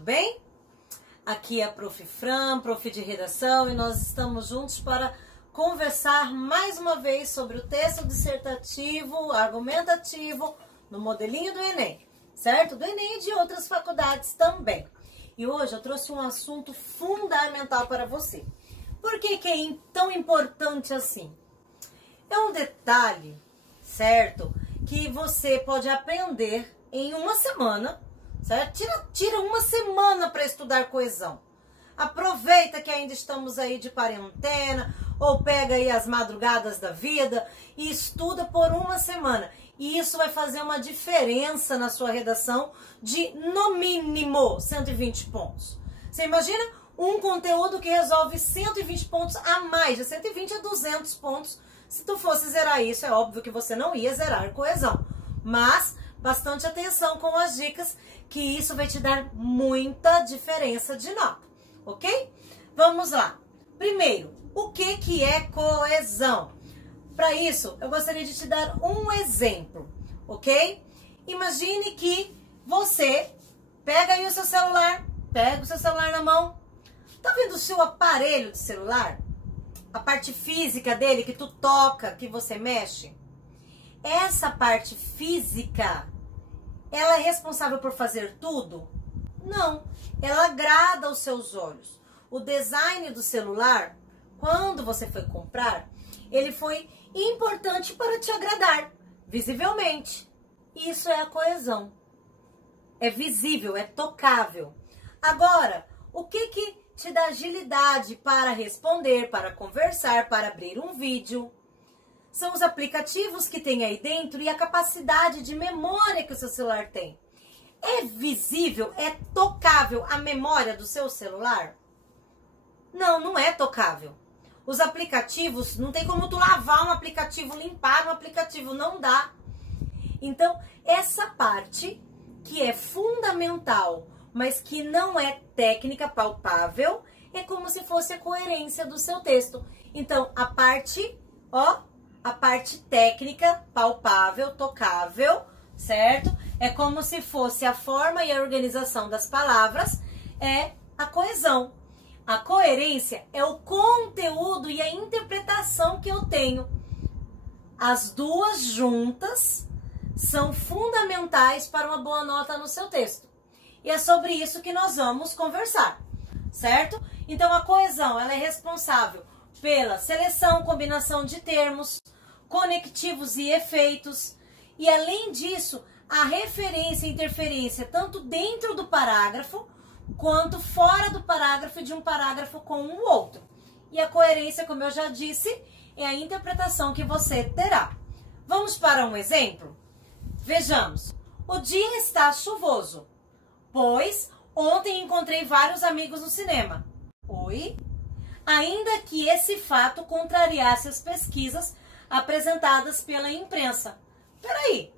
tudo bem? Aqui é a Prof. Fran, Prof. de Redação, e nós estamos juntos para conversar mais uma vez sobre o texto dissertativo, argumentativo, no modelinho do Enem, certo? Do Enem e de outras faculdades também. E hoje eu trouxe um assunto fundamental para você. Por que é tão importante assim? É um detalhe, certo? Que você pode aprender em uma semana, certo? Tira uma semana para estudar coesão. Aproveita que ainda estamos aí de quarentena, ou pega aí as madrugadas da vida e estuda por uma semana. E isso vai fazer uma diferença na sua redação de, no mínimo, 120 pontos. Você imagina um conteúdo que resolve 120 pontos a mais, de 120 a 200 pontos. Se tu fosse zerar isso, é óbvio que você não ia zerar coesão. Mas bastante atenção com as dicas, que isso vai te dar muita diferença de nota, ok? Vamos lá. Primeiro, o que é coesão? Para isso, eu gostaria de te dar um exemplo, ok? Imagine que você pega aí o seu celular, pega o seu celular na mão. Tá vendo o seu aparelho de celular? A parte física dele, que tu toca, que você mexe? Essa parte física, ela é responsável por fazer tudo? Não, ela agrada aos seus olhos. O design do celular, quando você foi comprar, ele foi importante para te agradar, visivelmente. Isso é a coesão. É visível, é tocável. Agora, o que te dá agilidade para responder, para conversar, para abrir um vídeo? São os aplicativos que tem aí dentro e a capacidade de memória que o seu celular tem. É visível, é tocável a memória do seu celular? Não, não é tocável. Os aplicativos, não tem como tu lavar um aplicativo, limpar um aplicativo, não dá. Então, essa parte que é fundamental, mas que não é técnica palpável, é como se fosse a coerência do seu texto. Então, a parte técnica, palpável, tocável, certo? É como se fosse a forma e a organização das palavras, é a coesão. A coerência é o conteúdo e a interpretação que eu tenho. As duas juntas são fundamentais para uma boa nota no seu texto. E é sobre isso que nós vamos conversar, certo? Então, a coesão, ela é responsável pela seleção, combinação de termos, conectivos e efeitos. E, além disso, a referência e interferência tanto dentro do parágrafo quanto fora do parágrafo, de um parágrafo com o outro. E a coerência, como eu já disse, é a interpretação que você terá. Vamos para um exemplo? Vejamos. O dia está chuvoso, pois ontem encontrei vários amigos no cinema. Oi? Ainda que esse fato contrariasse as pesquisas apresentadas pela imprensa. Peraí,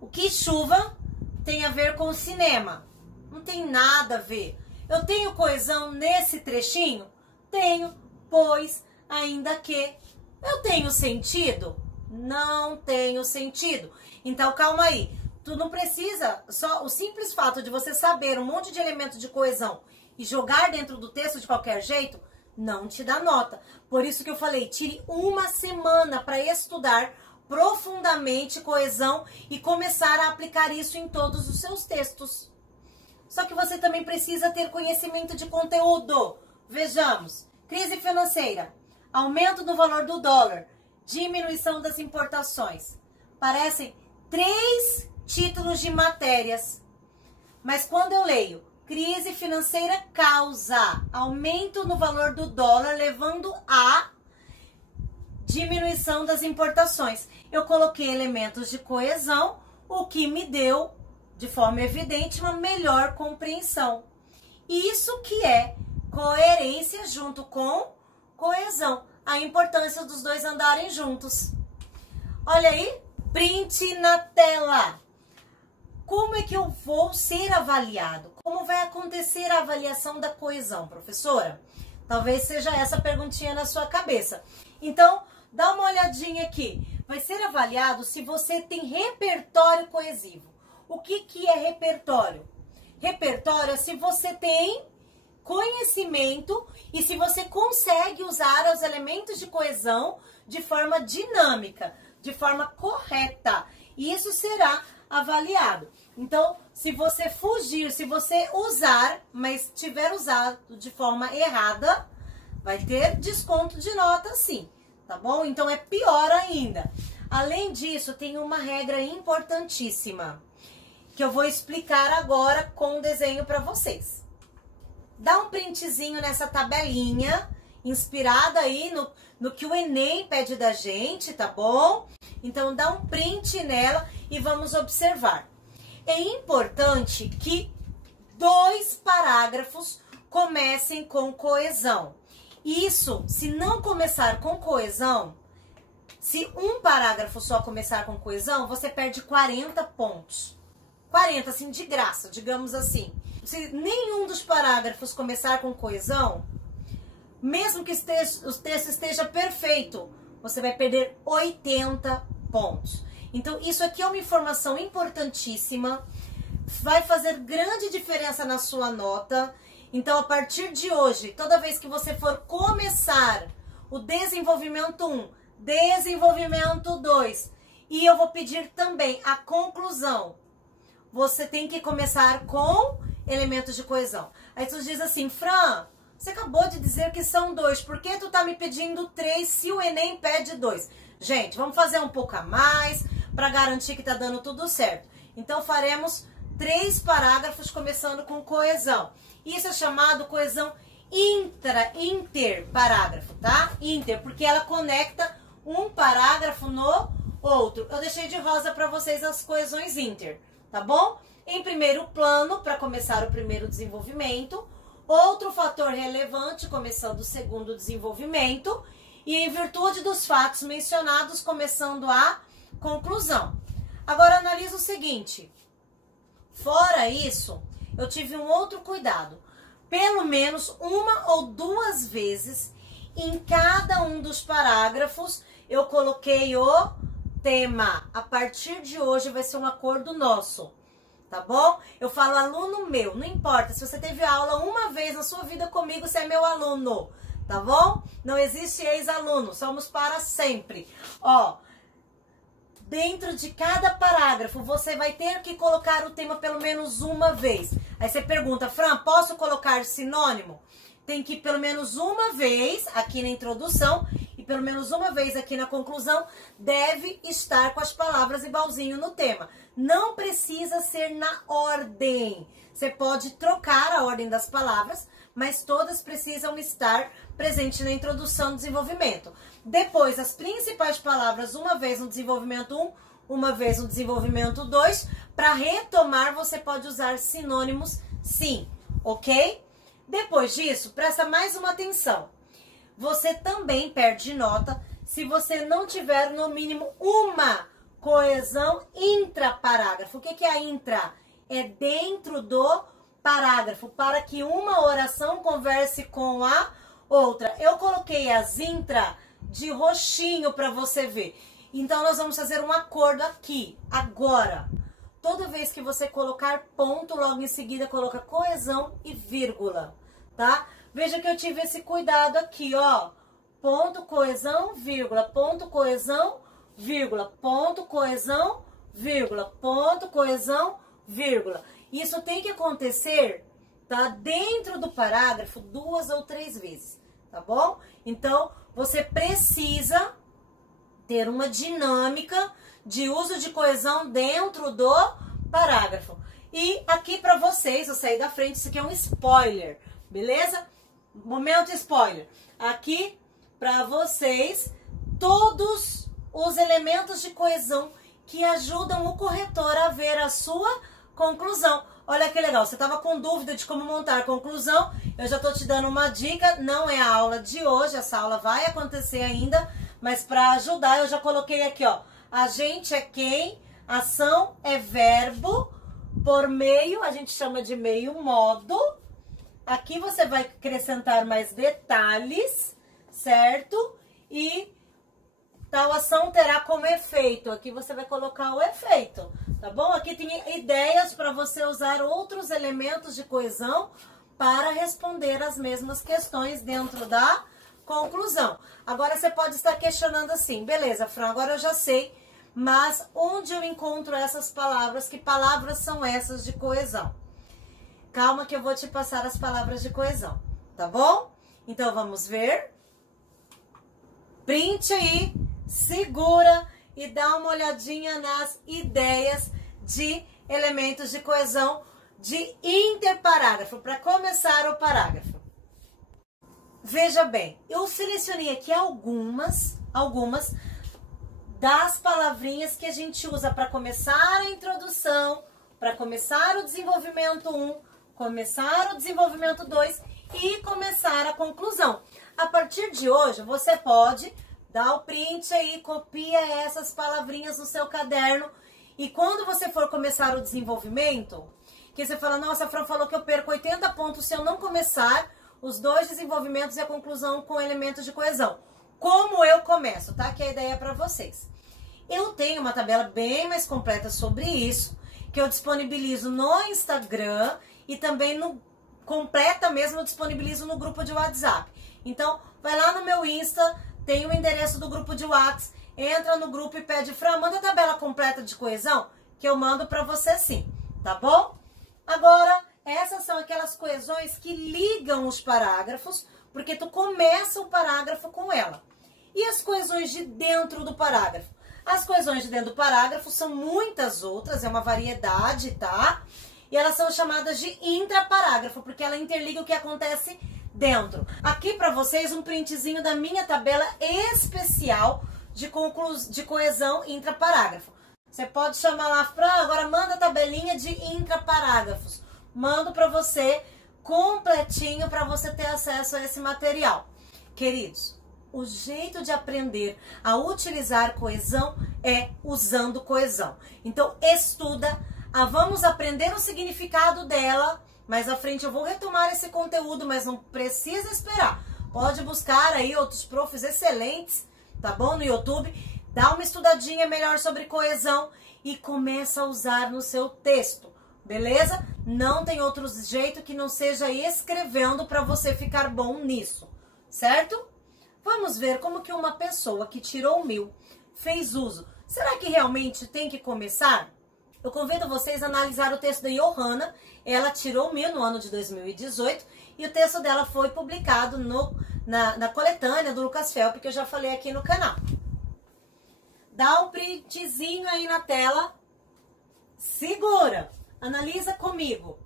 o que chuva tem a ver com o cinema? Não tem nada a ver. Eu tenho coesão nesse trechinho? Tenho, pois, ainda que. Eu tenho sentido? Não tenho sentido. Então, calma aí. Tu não precisa, só o simples fato de você saber um monte de elementos de coesão e jogar dentro do texto de qualquer jeito, não te dá nota. Por isso que eu falei, tire uma semana para estudar profundamente coesão e começar a aplicar isso em todos os seus textos. Só que você também precisa ter conhecimento de conteúdo. Vejamos. Crise financeira, aumento do valor do dólar, diminuição das importações. Parecem 3 títulos de matérias. Mas quando eu leio crise financeira causa aumento no valor do dólar, levando a diminuição das importações, eu coloquei elementos de coesão, o que me deu, de forma evidente, uma melhor compreensão. Isso que é coerência junto com coesão. A importância dos dois andarem juntos. Olha aí, print na tela. Como é que eu vou ser avaliado? Como vai acontecer a avaliação da coesão, professora? Talvez seja essa perguntinha na sua cabeça. Então, dá uma olhadinha aqui. Vai ser avaliado se você tem repertório coesivo. O que é repertório? repertório é se você tem conhecimento e se você consegue usar os elementos de coesão de forma dinâmica, de forma correta. E isso será avaliado. Então, se você fugir, se você usar, mas tiver usado de forma errada, vai ter desconto de nota sim, tá bom? Então é pior ainda. Além disso, tem uma regra importantíssima que eu vou explicar agora com o desenho para vocês. Dá um printzinho nessa tabelinha, inspirada aí no que o Enem pede da gente, tá bom? Então dá um print nela e vamos observar. É importante que 2 parágrafos comecem com coesão. Isso, se não começar com coesão, se um parágrafo só começar com coesão, você perde 40 pontos. 40, assim, de graça, digamos assim. Se nenhum dos parágrafos começar com coesão, mesmo que o texto esteja perfeito, você vai perder 80 pontos. Então, isso aqui é uma informação importantíssima, vai fazer grande diferença na sua nota. Então, a partir de hoje, toda vez que você for começar o desenvolvimento 1, desenvolvimento 2, e eu vou pedir também a conclusão, você tem que começar com elementos de coesão. Aí tu diz assim, Fran, você acabou de dizer que são 2, por que tu tá me pedindo 3 se o Enem pede 2? Gente, vamos fazer um pouco a mais para garantir que tá dando tudo certo. Então faremos 3 parágrafos começando com coesão. Isso é chamado coesão interparágrafo, tá? Inter, porque ela conecta um parágrafo no outro. Eu deixei de rosa para vocês as coesões inter, tá bom? Em primeiro plano, para começar o primeiro desenvolvimento. Outro fator relevante, começando o segundo desenvolvimento. E em virtude dos fatos mencionados, começando a conclusão. Agora, analisa o seguinte. Fora isso, eu tive um outro cuidado. Pelo menos 1 ou 2 vezes em cada um dos parágrafos, eu coloquei o tema. A partir de hoje vai ser um acordo nosso, tá bom? Eu falo aluno meu, não importa se você teve aula uma vez na sua vida comigo, você é meu aluno, tá bom? Não existe ex-aluno, somos para sempre. Ó, dentro de cada parágrafo, você vai ter que colocar o tema pelo menos uma vez. Aí você pergunta, Fran, posso colocar sinônimo? Tem que pelo menos uma vez aqui na introdução e pelo menos uma vez aqui na conclusão deve estar com as palavras igualzinho no tema. Não precisa ser na ordem. Você pode trocar a ordem das palavras, mas todas precisam estar presentes na introdução do desenvolvimento. Depois, as principais palavras, uma vez no desenvolvimento 1, uma vez no desenvolvimento 2. Para retomar, você pode usar sinônimos sim, ok? Depois disso, presta mais uma atenção. Você também perde nota se você não tiver no mínimo uma coesão intraparágrafo. O que é a intra? É dentro do parágrafo, para que uma oração converse com a outra. Eu coloquei as intra de roxinho para você ver. Então, nós vamos fazer um acordo aqui, agora. Toda vez que você colocar ponto, logo em seguida coloca coesão e vírgula, tá? Veja que eu tive esse cuidado aqui, ó. Ponto, coesão, vírgula, ponto, coesão, vírgula, ponto, coesão, vírgula, ponto, coesão, vírgula. Isso tem que acontecer, tá? Dentro do parágrafo 2 ou 3 vezes, tá bom? Então, você precisa ter uma dinâmica de uso de coesão dentro do parágrafo. E aqui para vocês, eu saí da frente, isso aqui é um spoiler, beleza? Momento spoiler. Aqui para vocês, todos os elementos de coesão que ajudam o corretor a ver a sua conclusão. Olha que legal, você estava com dúvida de como montar a conclusão, eu já estou te dando uma dica, não é a aula de hoje, essa aula vai acontecer ainda, mas para ajudar eu já coloquei aqui, ó, agente é quem, ação é verbo, por meio, a gente chama de meio modo, aqui você vai acrescentar mais detalhes, certo? E tal ação terá como efeito, aqui você vai colocar o efeito, tá bom? Aqui tem ideias para você usar outros elementos de coesão para responder as mesmas questões dentro da conclusão. Agora você pode estar questionando assim, beleza, Fran, agora eu já sei, mas onde eu encontro essas palavras? Que palavras são essas de coesão? Calma que eu vou te passar as palavras de coesão, tá bom? Então vamos ver. Print aí, segura e dá uma olhadinha nas ideias de elementos de coesão de interparágrafo, para começar o parágrafo. Veja bem, eu selecionei aqui algumas das palavrinhas que a gente usa para começar a introdução, para começar o desenvolvimento 1, começar o desenvolvimento 2 e começar a conclusão. A partir de hoje, você pode dar o print aí, copia essas palavrinhas no seu caderno e quando você for começar o desenvolvimento, que você fala, nossa, a Fran falou que eu perco 80 pontos se eu não começar os 2 desenvolvimentos e a conclusão com elementos de coesão. Como eu começo, tá? Que é a ideia para vocês. Eu tenho uma tabela bem mais completa sobre isso, que eu disponibilizo no Instagram e também completa mesmo eu disponibilizo no grupo de WhatsApp. Então, vai lá no meu Insta, tem o endereço do grupo de WhatsApp, entra no grupo e pede, Fran, manda a tabela completa de coesão, que eu mando para você sim, tá bom? Agora, essas são aquelas coesões que ligam os parágrafos, porque tu começa o parágrafo com ela. E as coesões de dentro do parágrafo? As coesões de dentro do parágrafo são muitas outras, é uma variedade, tá? E elas são chamadas de intraparágrafo, porque ela interliga o que acontece dentro. Aqui para vocês um printzinho da minha tabela especial de coesão intraparágrafo. Você pode chamar lá, Fran, agora manda a tabelinha de intraparágrafos. Mando para você completinho para você ter acesso a esse material. Queridos, o jeito de aprender a utilizar coesão é usando coesão. Então, estuda, vamos aprender o significado dela. Mais à frente eu vou retomar esse conteúdo, mas não precisa esperar. Pode buscar aí outros profs excelentes, tá bom? No YouTube. Dá uma estudadinha melhor sobre coesão e começa a usar no seu texto, beleza? Não tem outro jeito que não seja escrevendo para você ficar bom nisso, certo? Vamos ver como que uma pessoa que tirou 1000 fez uso. Será que realmente tem que começar? Eu convido vocês a analisar o texto da Johanna. Ela tirou 1000 no ano de 2018 e o texto dela foi publicado na coletânea do Lucas Felp, que eu já falei aqui no canal. Dá um printzinho aí na tela, segura, analisa comigo.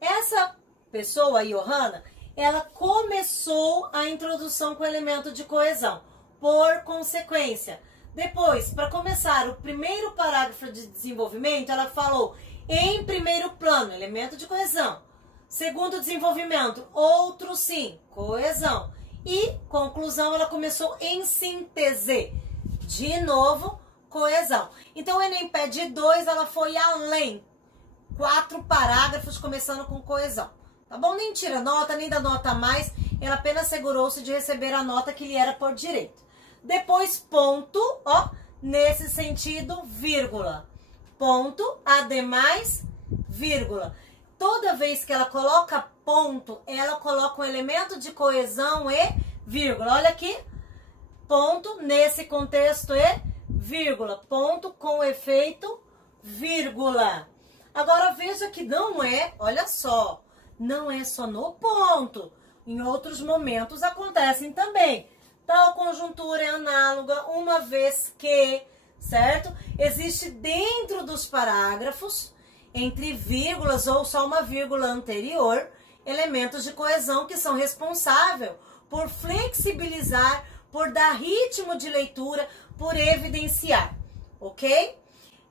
Essa pessoa, a Johanna, ela começou a introdução com o elemento de coesão, por consequência. Depois, para começar o primeiro parágrafo de desenvolvimento, ela falou em primeiro plano, elemento de coesão. Segundo desenvolvimento, outro sim, coesão. E conclusão, ela começou em síntese. De novo, coesão. Então, o Enem pede 2, ela foi além. 4 parágrafos começando com coesão. Tá bom? Nem tira nota, nem dá nota a mais. Ela apenas segurou-se de receber a nota que lhe era por direito. Depois, ponto, ó, nesse sentido, vírgula. Ponto, ademais, vírgula. Toda vez que ela coloca ponto, ela coloca um elemento de coesão e vírgula. Olha aqui. Ponto, nesse contexto e vírgula. Ponto com efeito, vírgula. Agora veja que não é, olha só, não é só no ponto. Em outros momentos acontecem também. Tal conjuntura é análoga, uma vez que, certo? Existe dentro dos parágrafos, entre vírgulas ou só uma vírgula anterior, elementos de coesão que são responsáveis por flexibilizar, por dar ritmo de leitura, por evidenciar, ok?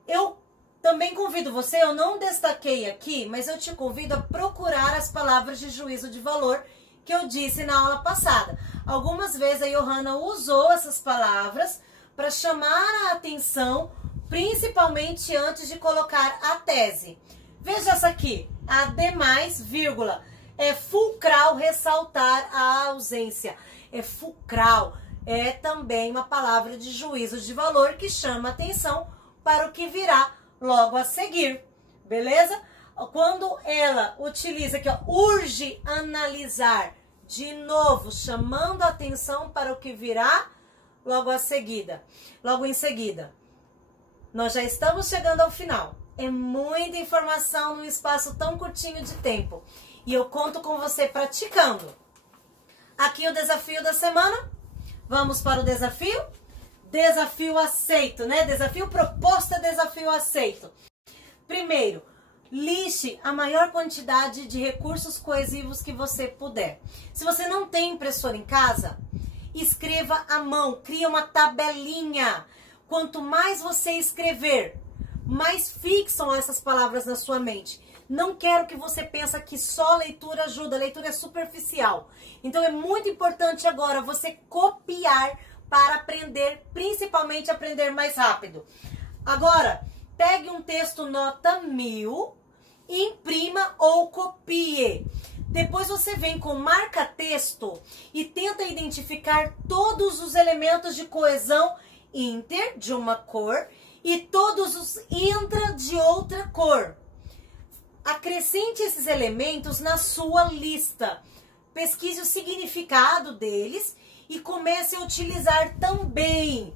Eu também convido você, eu não destaquei aqui, mas eu te convido a procurar as palavras de juízo de valor que eu disse na aula passada. Algumas vezes a Johanna usou essas palavras para chamar a atenção, principalmente antes de colocar a tese. Veja essa aqui, ademais, vírgula, é fulcral ressaltar a ausência. É fulcral, é também uma palavra de juízo de valor que chama atenção para o que virá logo a seguir, beleza? Quando ela utiliza aqui, ó, urge analisar, de novo, chamando a atenção para o que virá logo em seguida. Nós já estamos chegando ao final. É muita informação num espaço tão curtinho de tempo. E eu conto com você praticando. Aqui o desafio da semana. Vamos para o desafio? Desafio aceito, né? Desafio proposta, desafio aceito. Primeiro, liste a maior quantidade de recursos coesivos que você puder. Se você não tem impressora em casa, escreva à mão, cria uma tabelinha. Quanto mais você escrever, mais fixam essas palavras na sua mente. Não quero que você pense que só leitura ajuda, a leitura é superficial. Então é muito importante agora você copiar para aprender, principalmente aprender mais rápido. Agora, pegue um texto nota 1000, imprima ou copie. Depois você vem com marca-texto e tenta identificar todos os elementos de coesão inter de uma cor e todos os intra de outra cor. Acrescente esses elementos na sua lista. Pesquise o significado deles e comece a utilizar também.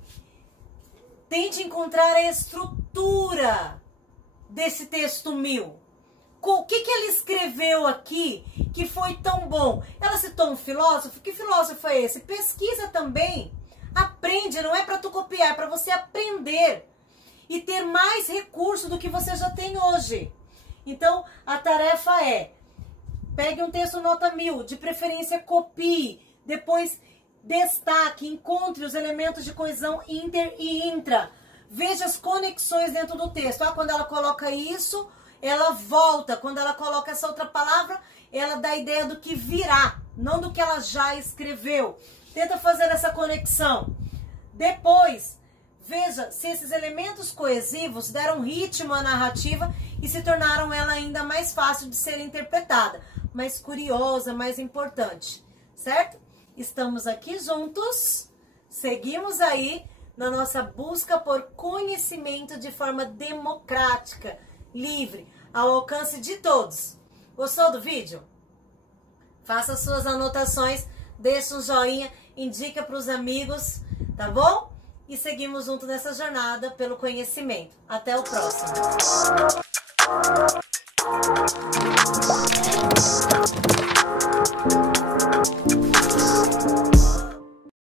Tente encontrar a estrutura desse texto 1000. O que ela escreveu aqui que foi tão bom? Ela citou um filósofo? Que filósofo é esse? Pesquisa também. Aprende, não é para tu copiar, é para você aprender e ter mais recurso do que você já tem hoje. Então, a tarefa é, pegue um texto nota 1000, de preferência copie, depois destaque, encontre os elementos de coesão inter e intra. Veja as conexões dentro do texto. Quando ela coloca isso, ela volta. Quando ela coloca essa outra palavra, ela dá a ideia do que virá, não do que ela já escreveu. Tenta fazer essa conexão. Depois, veja se esses elementos coesivos deram ritmo à narrativa e se tornaram ela ainda mais fácil de ser interpretada, mais curiosa, mais importante, certo? Estamos aqui juntos, seguimos aí na nossa busca por conhecimento de forma democrática, livre, ao alcance de todos. Gostou do vídeo? Faça suas anotações, deixe um joinha, indica para os amigos, tá bom? E seguimos junto nessa jornada pelo conhecimento. Até o próximo.